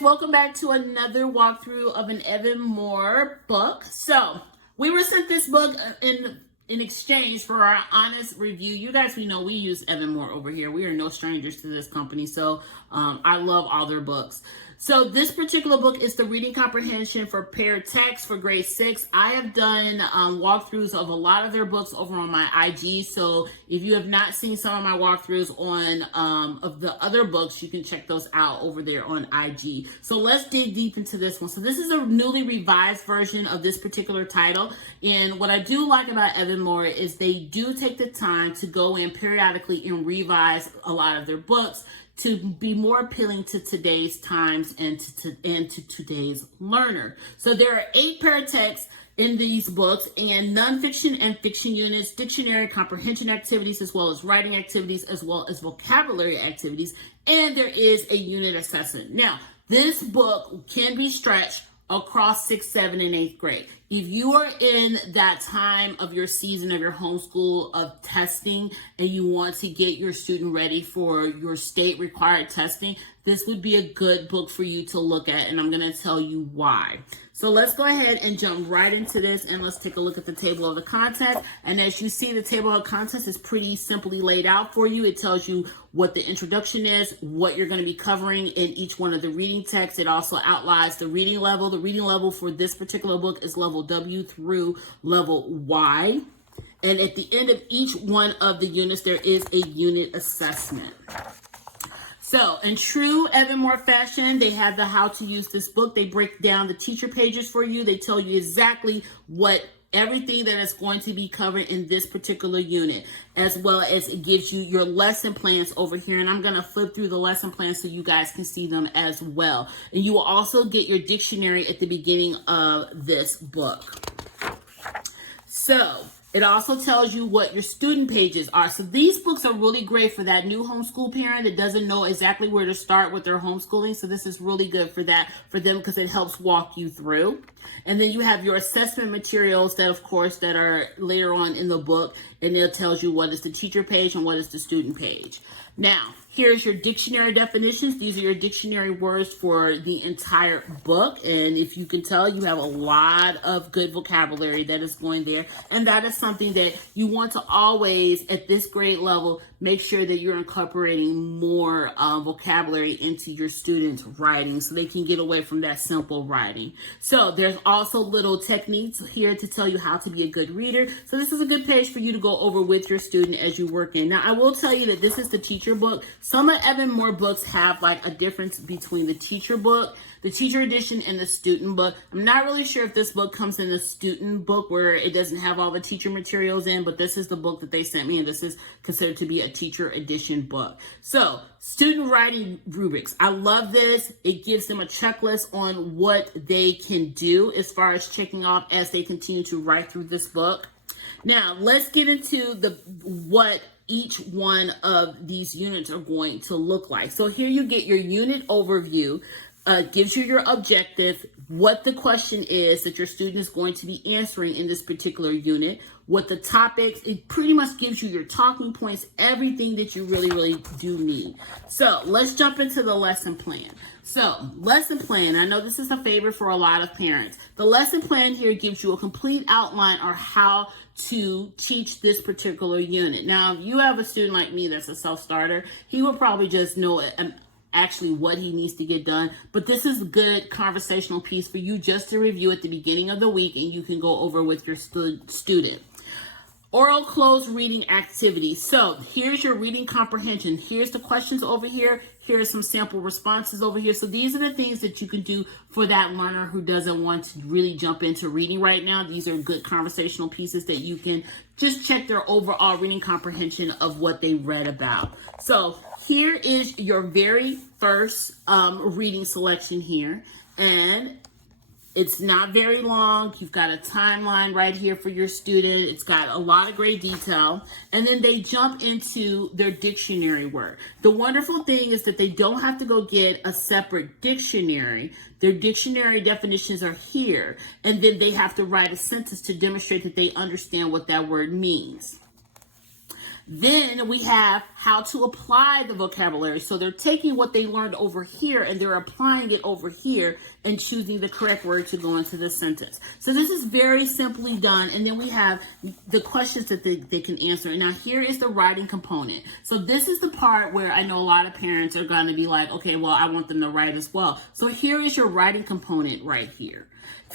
guys, welcome back to another walkthrough of an Evan Moor book. So we were sent this book in exchange for our honest review. You guys, we know we use Evan Moor over here. We are no strangers to this company, so I love all their books. So this particular book is the Reading Comprehension for Paired Text for grade 6. I have done walkthroughs of a lot of their books over on my IG. So if you have not seen some of my walkthroughs on of the other books, you can check those out over there on IG. So let's dig deep into this one. So this is a newly revised version of this particular title. And what I do like about Evan Moor is they do take the time to go in periodically and revise a lot of their books to be more appealing to today's times and to today's learner. So there are 8 paratexts in these books, and nonfiction and fiction units, dictionary comprehension activities, as well as writing activities, as well as vocabulary activities, and there is a unit assessment. Now, this book can be stretched across 6th, 7th, and 8th grade. If you are in that time of your season of your homeschool of testing and you want to get your student ready for your state required testing, this would be a good book for you to look at, and I'm going to tell you why. So let's go ahead and jump right into this, and let's take a look at the table of the contents. And as you see, the table of contents is pretty simply laid out for you. It tells you what the introduction is, what you're going to be covering in each one of the reading texts. It also outlines the reading level. The reading level for this particular book is level W through level Y. And at the end of each one of the units, there is a unit assessment. So in true Evan Moor fashion, they have the how to use this book. They break down the teacher pages for you. They tell you exactly what everything that is going to be covered in this particular unit, as well as it gives you your lesson plans over here. And I'm going to flip through the lesson plans so you guys can see them as well. And you will also get your dictionary at the beginning of this book. So it also tells you what your student pages are. So these books are really great for that new homeschool parent that doesn't know exactly where to start with their homeschooling. So this is really good for that, for them, because it helps walk you through. And then you have your assessment materials that, of course, that are later on in the book, and it tells you what is the teacher page and what is the student page. Now, here's your dictionary definitions. These are your dictionary words for the entire book. And if you can tell, you have a lot of good vocabulary that is going there. And that is something that you want to always, at this grade level, make sure that you're incorporating more vocabulary into your students' writing so they can get away from that simple writing. So there's also little techniques here to tell you how to be a good reader. So this is a good page for you to go over with your student as you work in. Now, I will tell you that this is the teacher book. Some of Evan Moor books have like a difference between the teacher book, the teacher edition, and the student book. I'm not really sure if this book comes in the student book where it doesn't have all the teacher materials in, but this is the book that they sent me, and this is considered to be a teacher edition book. So, student writing rubrics. I love this. It gives them a checklist on what they can do as far as checking off as they continue to write through this book. Now, let's get into what each one of these units are going to look like. So here you get your unit overview. Gives you your objective, what the question is that your student is going to be answering in this particular unit, what the topics, it pretty much gives you your talking points, everything that you really do need. So let's jump into the lesson plan. So lesson plan, I know this is a favorite for a lot of parents. The lesson plan here gives you a complete outline on how to teach this particular unit. Now, if you have a student like me that's a self-starter, he will probably just know actually what he needs to get done, but this is a good conversational piece for you just to review at the beginning of the week, and you can go over with your student. Oral closed reading activity. So here's your reading comprehension. Here's the questions over here. Here are some sample responses over here. So these are the things that you can do for that learner who doesn't want to really jump into reading right now. These are good conversational pieces that you can just check their overall reading comprehension of what they read about. So here is your very first reading selection here, and it's not very long. You've got a timeline right here for your student. It's got a lot of great detail. And then they jump into their dictionary word. The wonderful thing is that they don't have to go get a separate dictionary. Their dictionary definitions are here. And then they have to write a sentence to demonstrate that they understand what that word means. Then we have how to apply the vocabulary. So they're taking what they learned over here and they're applying it over here and choosing the correct word to go into the sentence. So this is very simply done. And then we have the questions that they can answer. And now here is the writing component. So this is the part where I know a lot of parents are going to be like, okay, well, I want them to write as well. So here is your writing component right here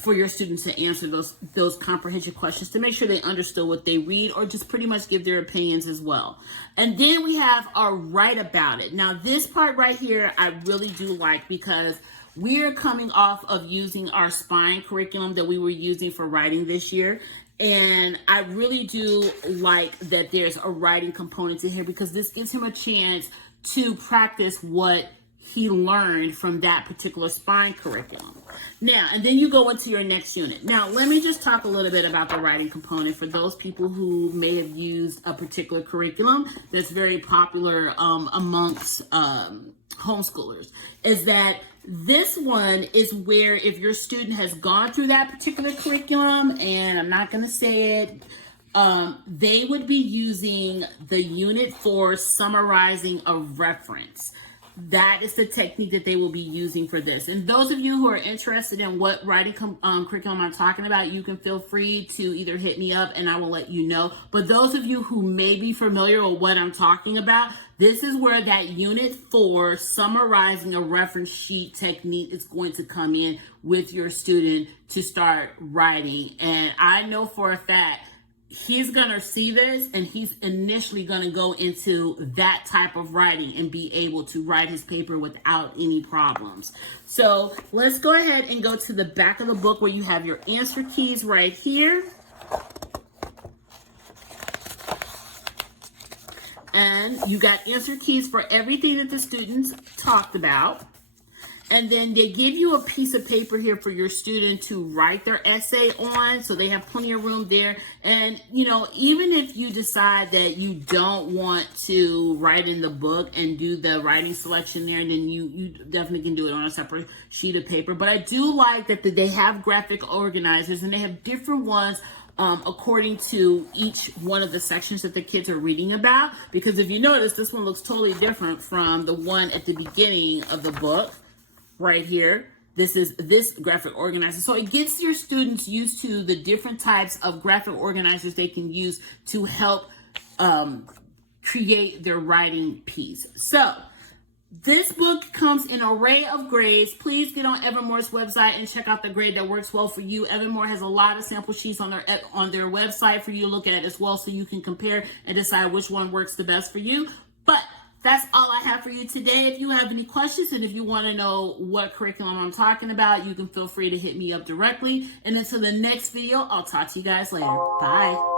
for your students to answer those comprehension questions to make sure they understood what they read, or just pretty much give their opinions as well. And then we have our write about it. Now this part right here I really do like, because we are coming off of using our spine curriculum that we were using for writing this year. And I really do like that there's a writing component to here, because this gives him a chance to practice what he learned from that particular spine curriculum. Now, and then you go into your next unit. Now, let me just talk a little bit about the writing component for those people who may have used a particular curriculum that's very popular amongst homeschoolers, is that this one is where if your student has gone through that particular curriculum, and I'm not going to say it, they would be using the unit for summarizing a reference. That is the technique that they will be using for this. And those of you who are interested in what writing curriculum I'm talking about, you can feel free to either hit me up and I will let you know. But those of you who may be familiar with what I'm talking about, this is where that unit 4 summarizing a reference sheet technique is going to come in with your student to start writing. And I know for a fact he's going to see this and he's initially going to go into that type of writing and be able to write his paper without any problems. So let's go ahead and go to the back of the book where you have your answer keys right here. And you got answer keys for everything that the students talked about. And then they give you a piece of paper here for your student to write their essay on. So they have plenty of room there. And, you know, even if you decide that you don't want to write in the book and do the writing selection there, then you definitely can do it on a separate sheet of paper. But I do like that they have graphic organizers, and they have different ones according to each one of the sections that the kids are reading about. Because if you notice, this one looks totally different from the one at the beginning of the book. Right here, this is this graphic organizer. So it gets your students used to the different types of graphic organizers they can use to help create their writing piece. So this book comes in an array of grades. Please get on Evermore's website and check out the grade that works well for you. Evermore has a lot of sample sheets on their website for you to look at as well, so you can compare and decide which one works the best for you. But that's all I have for you today. If you have any questions and if you want to know what curriculum I'm talking about, you can feel free to hit me up directly. And until the next video, I'll talk to you guys later. Bye.